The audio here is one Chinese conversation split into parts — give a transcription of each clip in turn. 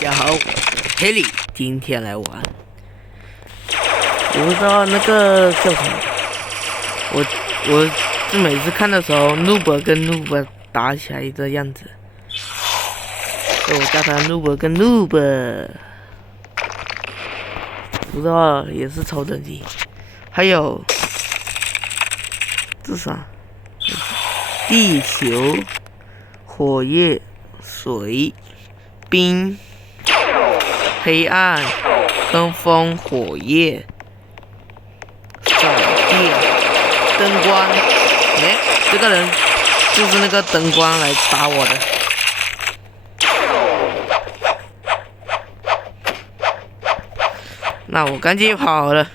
家好，我是黑里，今天来玩。我不知道那个叫什么，我是每次看的时候，noob 跟 noob 打起来的样子，所以我叫他 noob 跟 noob。不知道也是超等级，还有这啥？地球、火焰、水、冰、黑暗、跟风、火焰、闪电、灯光。哎，这个人就是那个灯光来打我的。那我赶紧跑了。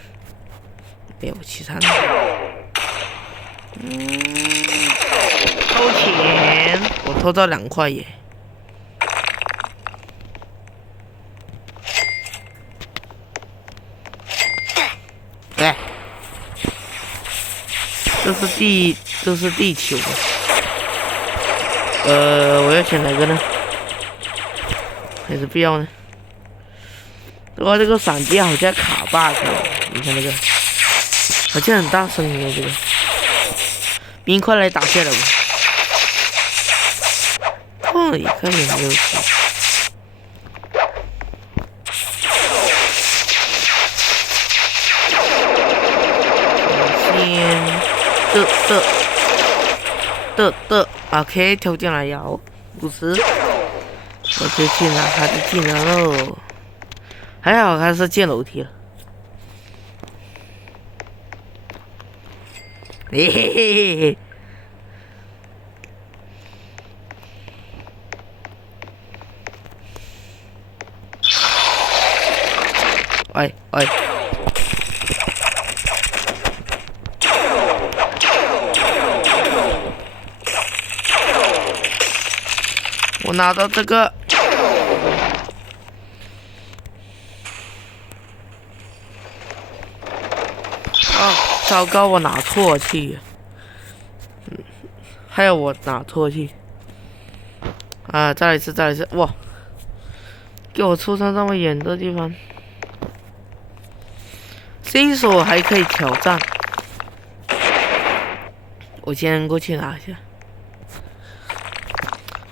没有其他的。偷钱，我偷到2块耶。哎，这是地球。我要选哪个呢？还是不要呢？哇，这个闪电好像卡 bug， 你看那个，好像很大声哦，这个。冰块来打下来吧。一看也没有事。先，OK， 跳进来摇50，我就去拿他的技能喽。还好他是建楼梯了。嘿嘿嘿嘿嘿。哎，我拿到这个。糟糕，我拿错去。还有我拿错去。啊，再来一次，哇！给我出上这么远的地方。新手还可以挑战。我先过去拿一下。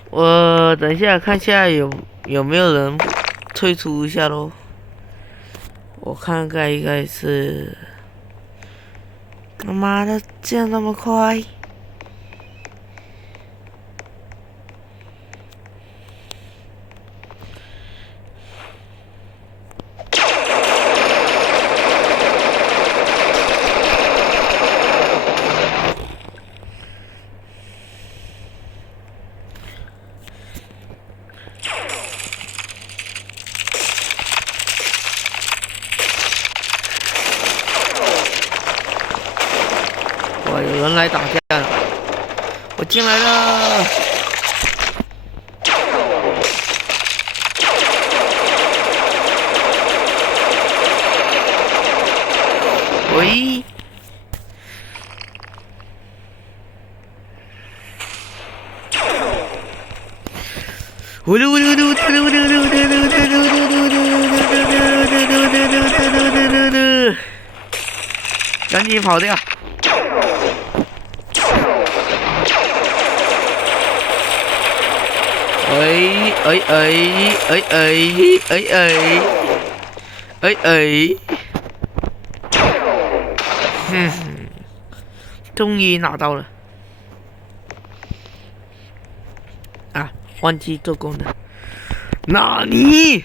我等一下看一下有没有人退出一下咯。我看看应该是。他妈的，这样那么快！哇，有人来打架了！我进来了。喂。赶紧跑掉！终于拿到了。啊，忘记做功能。纳尼？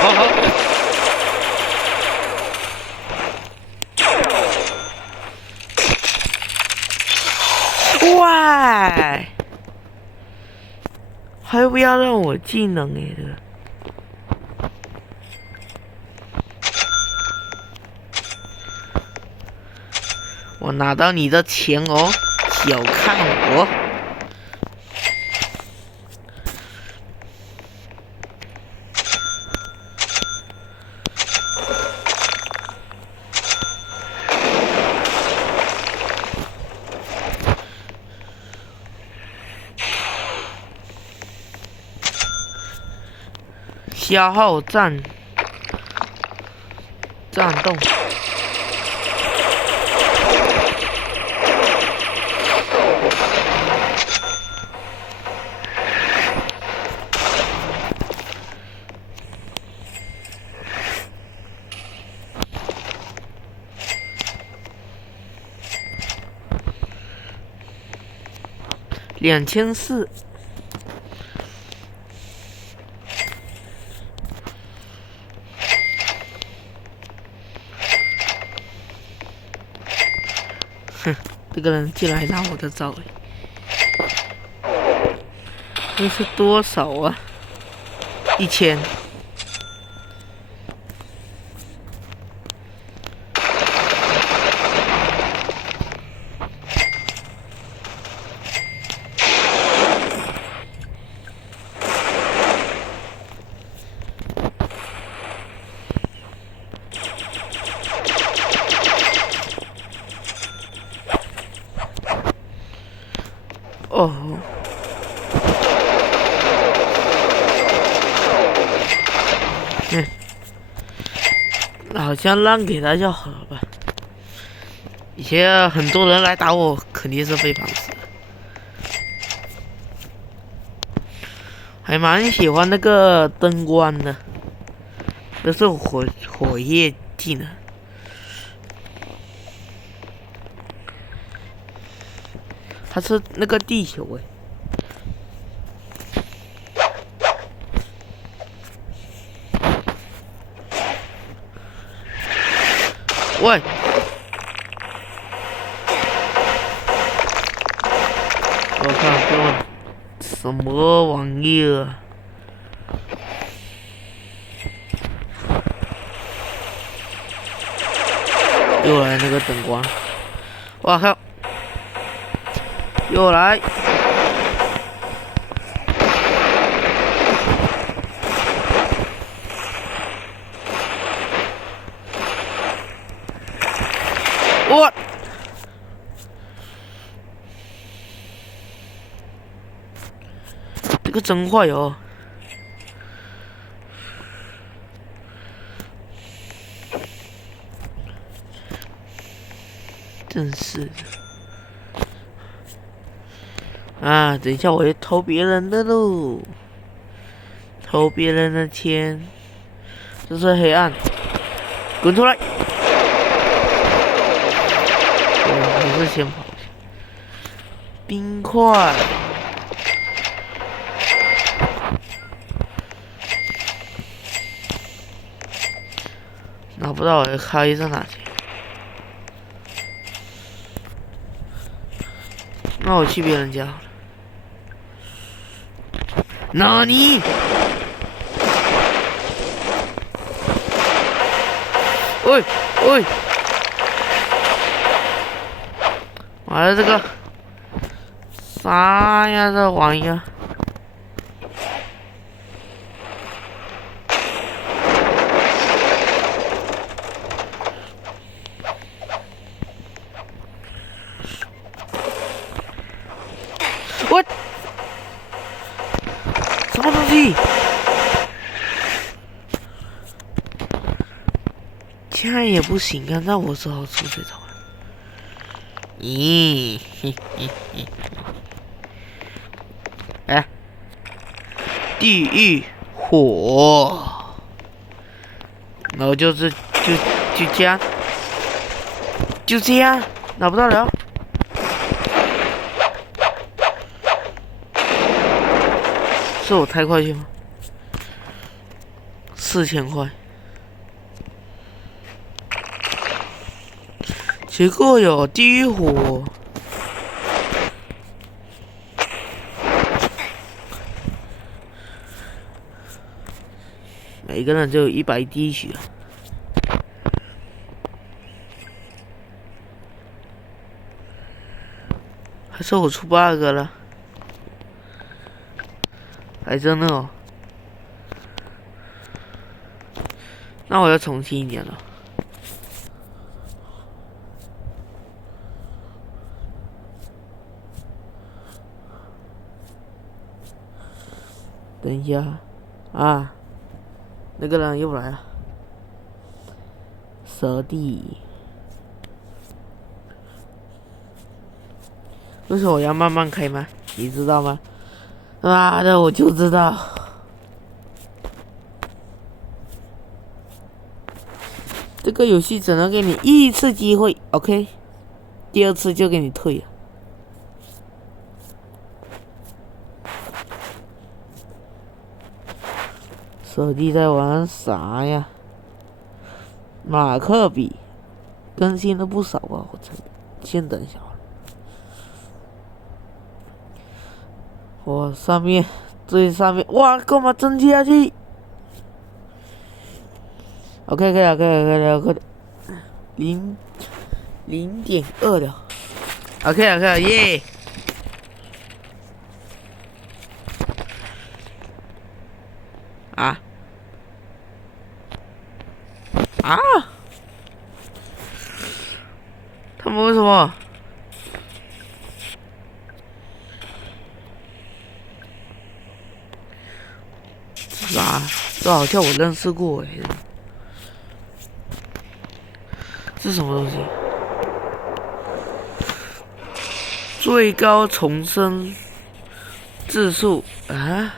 好。哇！还不要让我技能哎，这个。我拿到你的钱哦，小看我。消耗战斗。2400。哼，这个人竟然拿我的招这是多少啊？1000。哦，好像让给他就好了吧。以前很多人来打我，肯定是被绑死。还蛮喜欢那个灯光的，这是火焰技能。它是那个地球喂！我看这什么玩意儿？又来那个灯光，我靠！又来！我！这个真坏哦！真是的。啊，等一下我要偷别人的喽，偷别人的钱，这是黑暗，滚出来！我还是先跑去。冰块，拿不到，开在哪去？那我去别人家好了。哪里？喂喂！完了这个啥呀？这玩意儿！我什么东西？这样也不行啊！那我只好出这招了。咦，嘿嘿嘿。哎，地狱火，然后就这样，就这样，拿不到了。是我太快去吗？4000块。结果有地狱火，每个人就有100滴血，还是我出 bug 了？还真的哦，那我要重新一点了。等一下，啊，那个人又来了，蛇弟。为什么我要慢慢开吗？你知道吗？妈的，我就知道。这个游戏只能给你一次机会 ，OK？ 第二次就给你退了。蛇弟在玩啥呀？马克笔更新了不少啊！我操，先等一下。哇，上面最上面，哇，干嘛增加去 ？OK， 可以了，可以了，可以了，可以了0.2了。OK 了，可以了，耶！啊？啊？他们为什么？啥？这好像我认识过诶。这什么东西？最高重生字数啊？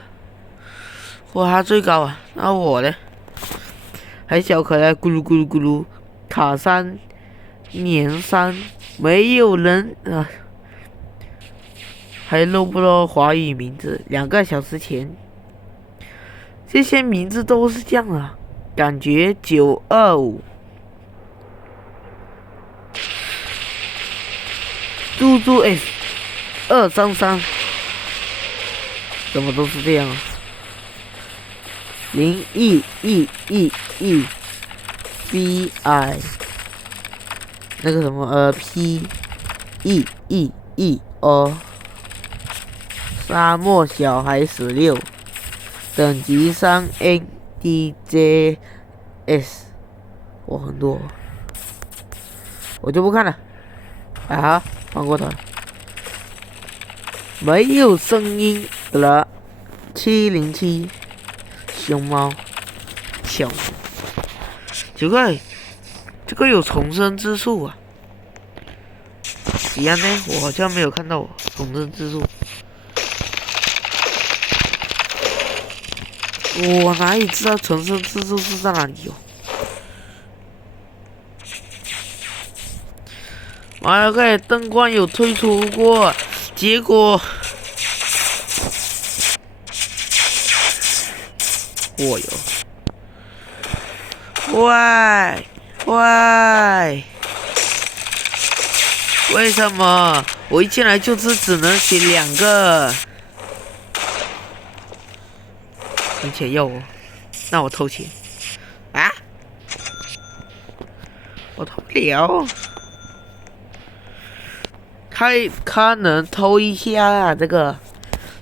哇，他最高啊！那我呢？还小可爱，咕噜咕噜咕噜，卡3年3，没有人啊。还漏不漏华语名字？2个小时前，这些名字都是这样啊，感觉925。猪猪 S 233，怎么都是这样啊？0E那个什么PEEO，沙漠小孩16，等级3 NDJS， 我很多，我就不看了。啊，放过他。没有声音的了。707，熊猫，小，奇怪，这个有重生之术啊？一样呢，我好像没有看到重生之术。我哪里知道重生之术是在哪里哦？马尔盖灯光有推出过，结果我有，why 为什么我一进来就是只能选2个？并且要我，那我偷钱啊？我偷不了。他能偷一下啊，这个，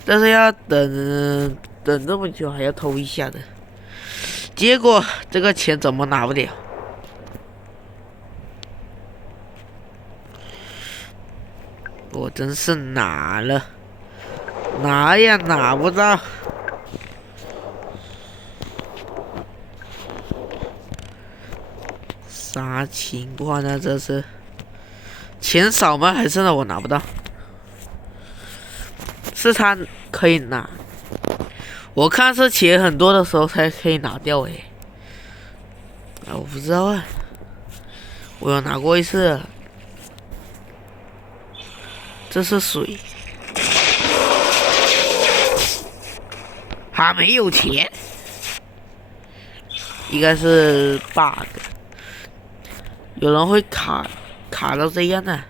但是要等这么久还要偷一下的，结果这个钱怎么拿不了？我真是拿了，拿呀拿不到，啥情况呢？这是？钱少吗？还是我拿不到？是他可以拿，我看是钱很多的时候才可以拿掉诶。啊，我不知道啊，我有拿过一次。这是水，还没有钱，应该是 bug， 有人会卡到这样呢？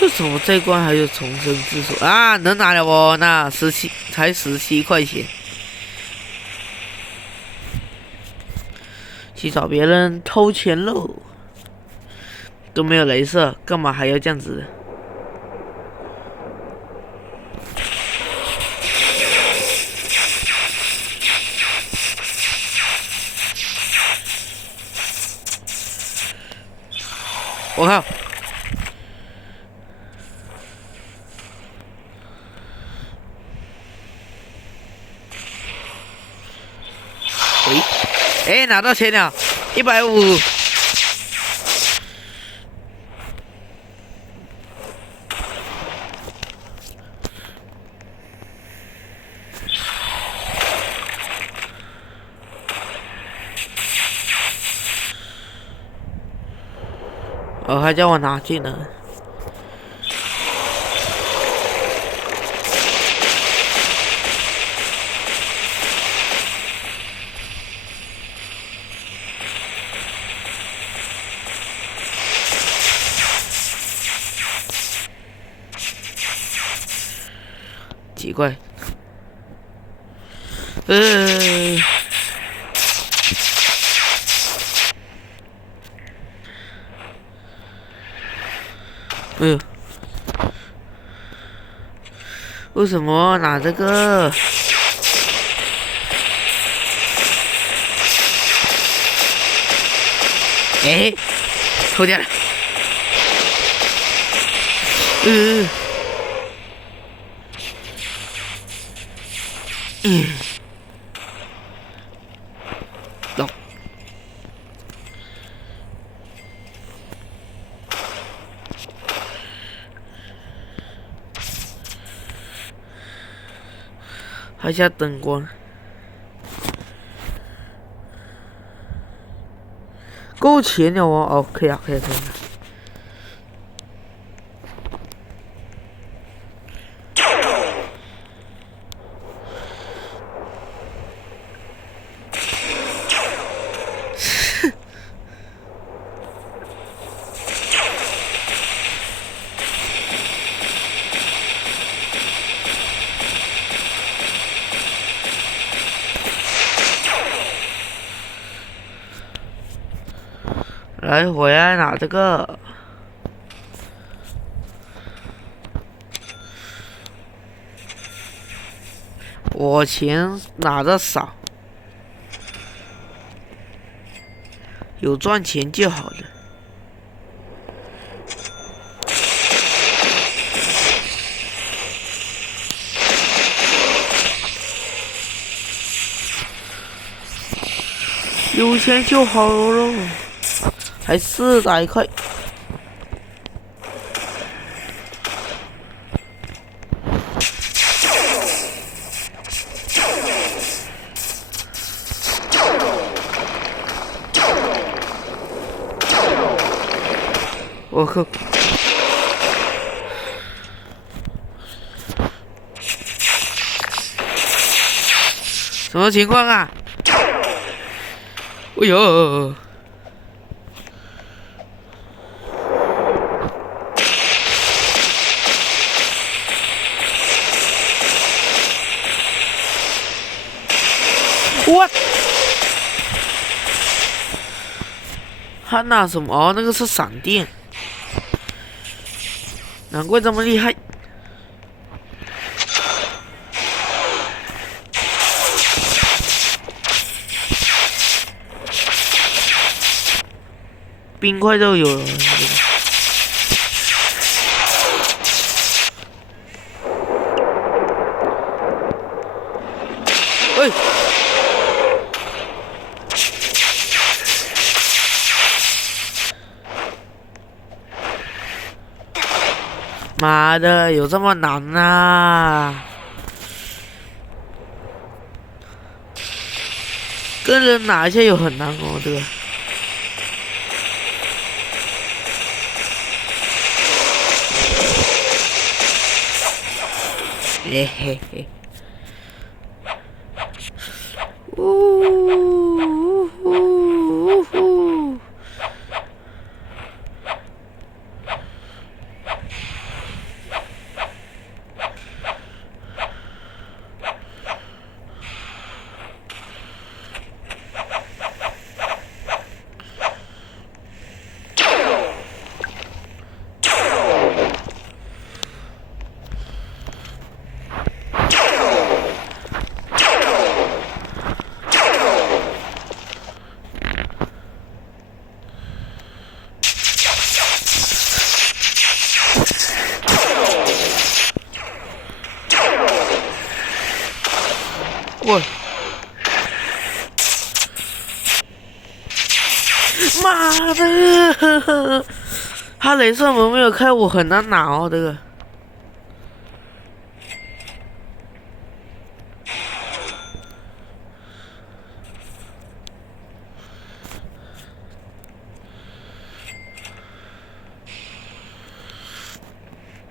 为什么这关还有重生之术啊？能拿了哦，那才17块钱。去找别人偷钱喽，都没有雷射，干嘛还要这样子？我靠！哎，拿到钱了，150。哦，还叫我拿技能。奇怪，为什么拿这个？哎，扣掉了。走。还下灯光，够钱了哦！哦，可以了，可以了，可以了。来，回来拿这个。我钱拿的少，有赚钱就好了。有钱就好了，还400块。我靠！什么情况啊？哎呦！我，他拿什么？哦，那个是闪电，难怪这么厉害。冰块都有了。喂！妈的，有这么难啊？跟人拿一下有很难哦，这个。嘿嘿嘿。呜呼！喂！妈的！他镭射门没有开，我很难拿哦，这个。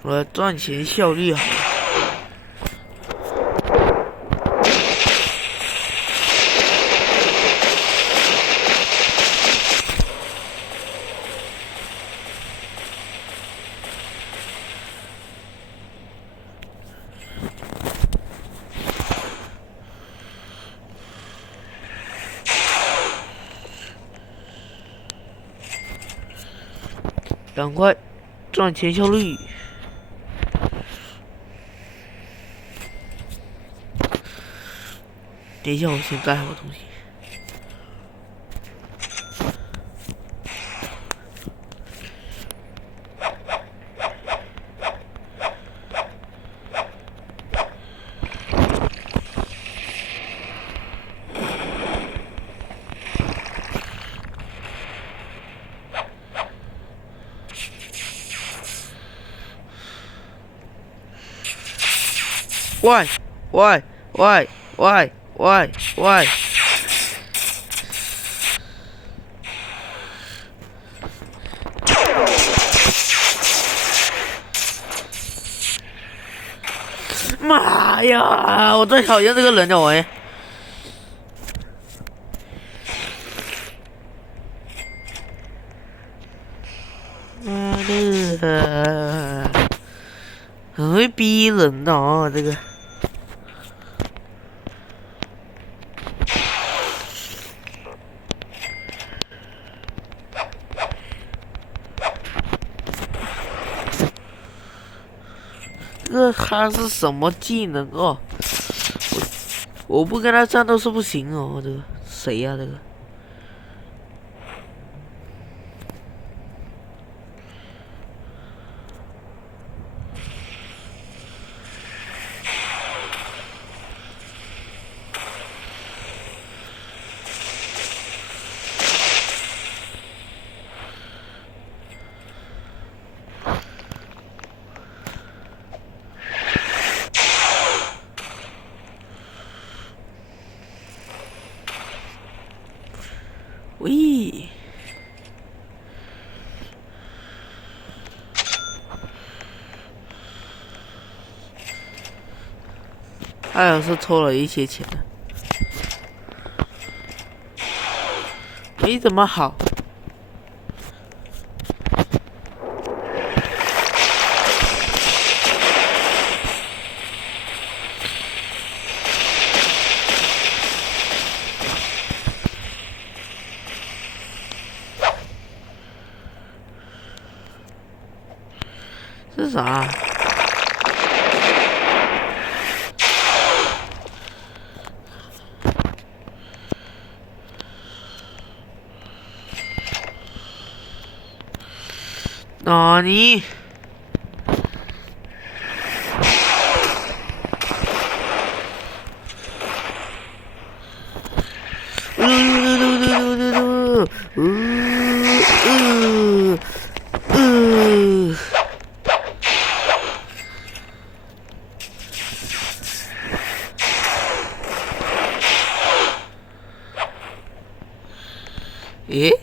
我的赚钱效率好。赶快赚钱效率。等一下，我先盖好东西。喂喂喂喂喂喂！妈呀！我最讨厌这个人了，喂！妈的，很会逼人的哦，这个。这个他是什么技能哦？我不跟他战斗是不行哦。这个谁呀、这个？喂！他要是抽了一些钱呢？没怎么好。这啥？纳尼？诶？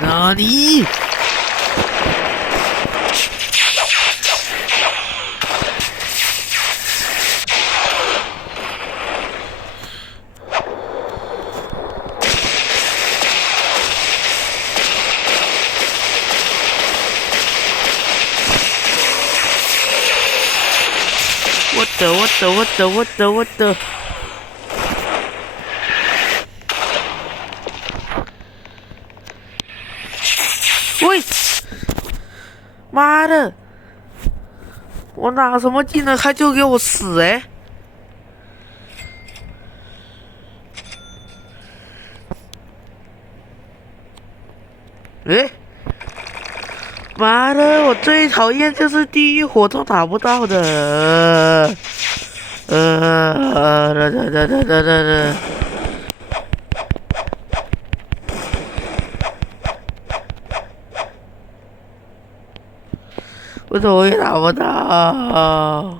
纳尼？我的！喂！妈的！我拿什么技能他就给我死哎！哎，妈的！我最讨厌就是地狱火都打不到的。哒。为什么会打不到？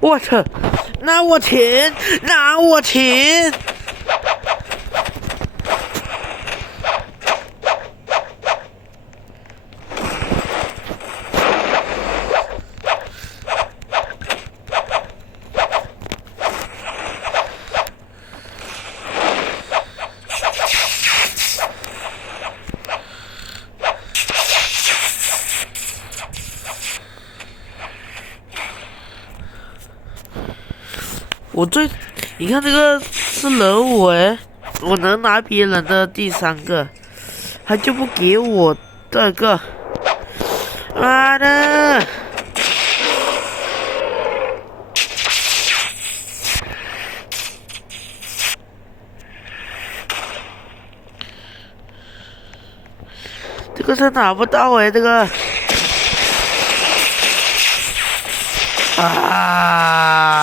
我操！拿我钱！拿我钱！你看这个是人物哎，我能拿别人的第3个，他就不给我这个，妈的！这个是拿不到哎，这个啊！